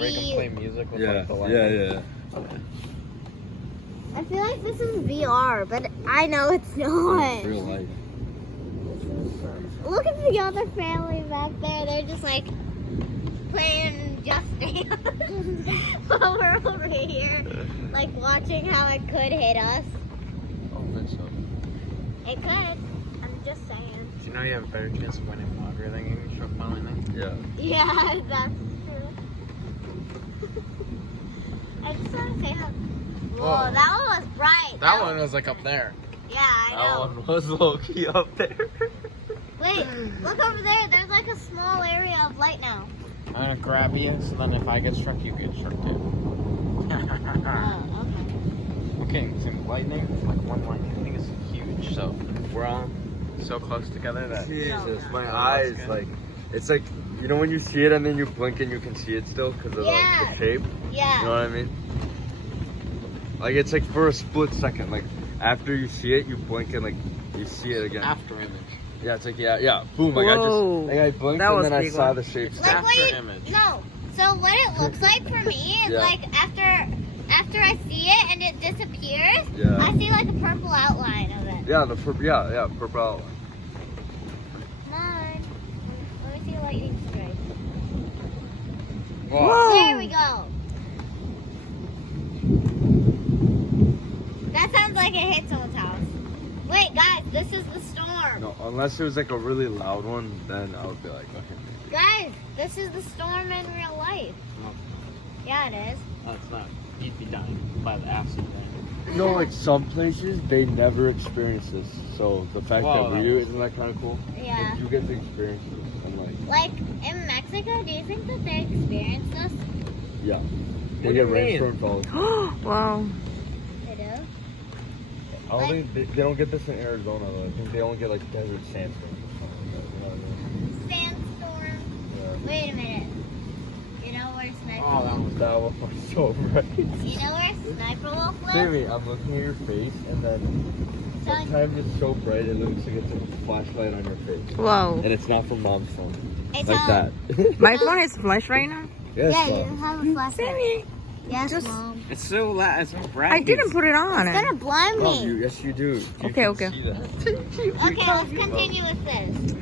Where you can play 3D. music with Yeah, like the lightning. yeah. I feel like this is VR, but I know it's not. Real life. Look at the other family back there. They're just like playing Just Dance while we're over here, like watching how it could hit us. I don't think so. It could. I'm just saying. Do you know you have a better chance of winning longer than getting struck by lightning? Yeah. Yeah, that's true. I just want to say how. Whoa, Whoa. that one was bright. That one was like up there. Yeah, I That know. one was low key up there. Wait, look over there. There's like a small area of light now. I'm gonna grab you, so then if I get struck, you get struck too. Oh, okay. Okay, so lightning, like one lightning thing is huge, so we're all so close together that Jesus, my Oh, eyes, that's good. like, it's like, you know when you see it and then you blink and you can see it still because of like, Yeah. the shape? Yeah. You know what I mean? Like, it's like for a split second. Like, after you see it, you blink and like, you see it again. after image. Yeah, it's like, yeah, boom. Like, Whoa. I blinked That and was then I big saw one. the shape. It's Like after what you, image. no. So what it looks like for me is Yeah. like after I see it and it disappears, Yeah. I see like a purple outline of it. Yeah, purple outline. Come on. Let me see a lightning strike. Whoa. There we go. That sounds like it hit someone's house. Wait, guys, this is the storm. No, unless it was like a really loud one, then I would be like, okay. Guys, this is the storm in real life. No. Yeah, it is. No, it's not. You'd be dying by the acid then. You know, like some places, they never experience this. So the fact Whoa, that that we do, was- isn't that kind of cool? Yeah. Like, you get to experience this. And like, Like in Mexico, do you think that they experience this? yeah. What They do get you mean? rainstorms all the time. Wow. They do. I don't think they don't get this in Arizona though. I think they only get like desert sandstorms or something like that. You know what I mean? Sandstorm. Yeah. Wait a minute. You know where Sniper Oh, that Wolf? was That one was so right. You know where Sniper Wolf lives? Sammy, I'm looking at your face and then So, sometimes it's so bright it looks like it's a flashlight on your face. Wow. And it's not from mom's phone. it's Like that. My phone is flash right now. Yes, Yeah, Mom. you have a flashlight. Sammy, Yes, just- Mom. It's so loud. It's so bright. I didn't put it on. It's gonna blind Oh, me. yes, you do. You Okay, can okay. See that. Okay, let's continue with this.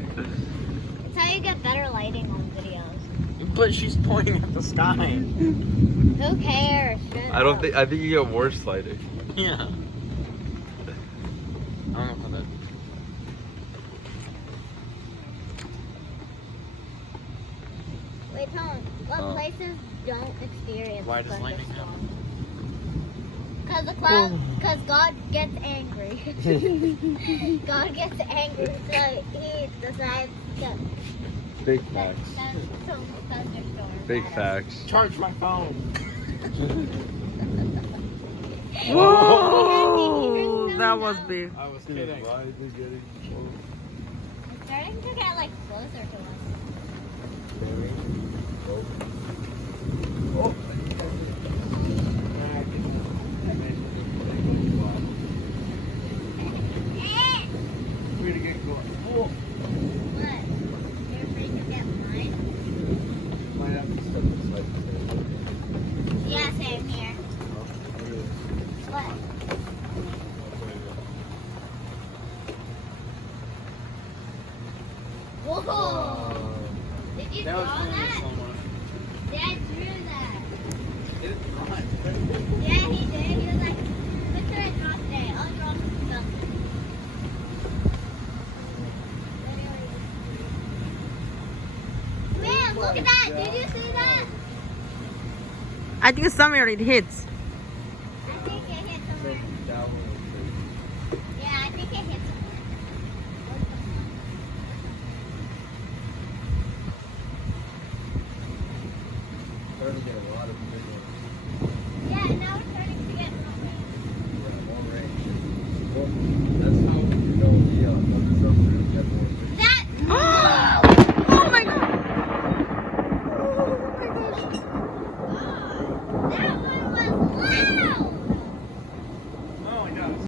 It's how you get better lighting on videos. But she's pointing at the sky. Who cares? Shut I don't up. think. I think you get worse lighting. Yeah. I don't know how that. Wait, Tom. What Oh. places don't experience Why does lightning thunderstorms? Because God gets angry. God gets angry, so he decides to Big facts. send some thunderstorms. Big at us. facts. Charge my phone. Whoa, that was big. I was kidding. Why is it getting close? It's starting to get like closer to us. Oh. Way to get going. Oh. What? You're afraid to get mine? Might have to step aside. Yeah, same here. What? Whoa! Did you That draw was really that? so much. Dad drew that. It's not. Yeah, he did. He was like, what should I draw today? I'll draw some stuff. Man, look at that. Did you see that? I think somewhere it hits. I think it hit somewhere. Yeah, I think it hit